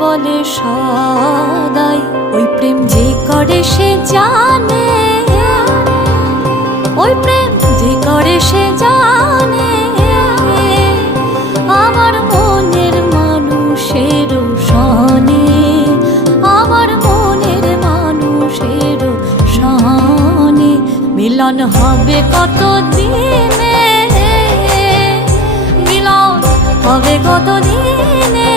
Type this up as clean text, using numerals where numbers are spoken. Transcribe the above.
বলে সদাই, ওই প্রেম যে করে সে জানে, ওই প্রেম যে করে সে জানে, আমার মনের মানুষের সনে, আমার মনের মানুষের সনে মিলন হবে কত দিনে, মিলন হবে কত দিনে।